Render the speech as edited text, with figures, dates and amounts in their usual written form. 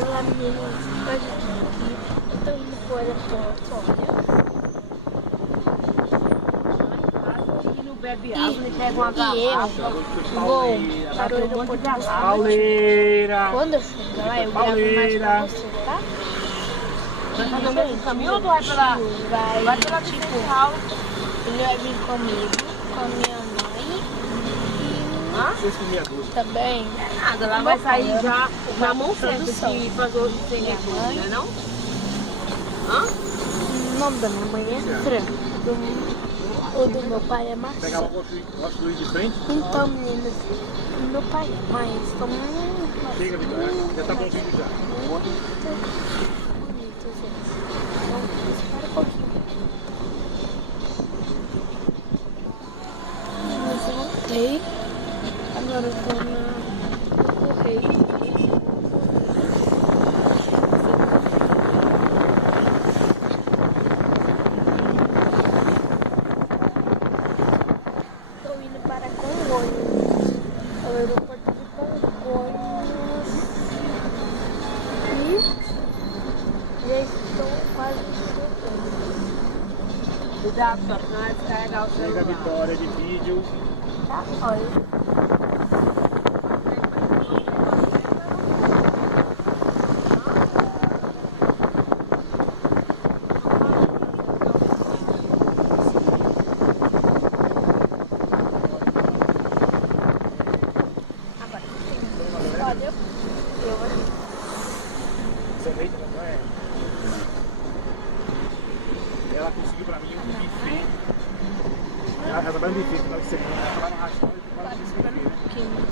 Olá meninas, hoje eu tô indo pro aeroporto, olha. Bebe água, ele pega uma garrafa. Vou para o aeroporto buscar Pauleira! Quando eu chegar lá, eu gravo mais pra vocês, tá? vai fazer o mesmo caminho ou vai pela... Vai pela tipo, Central? ele vai vir comigo, com a minha mãe e também Nada, ela vai sair já na mão certa de fazer o sem recurso, né não? Hã? o nome da minha mãe é Fran. O do meu pai é Marcelo. Pegar o gosto de frente? Então, meninas, meu pai e mãe estão muito Chega, Vitória. Já tá bom o vídeo já. bonitos, gente. Então, espera um pouquinho. Mas eu voltei. Agora eu tô no correio. Estou indo para Congonhas, ao aeroporto de Congonhas, e já estou quase chegando. Cuidado, só que não vai descarregar o Chega, celular. Vitória, de vídeo. Tá, olha. Olha, eu aqui. Você deita, não é? Ela conseguiu pra mim um buffet. Ela trabalha no buffet no final de semana. Ela trabalha no rastro e trabalha no buffet, né?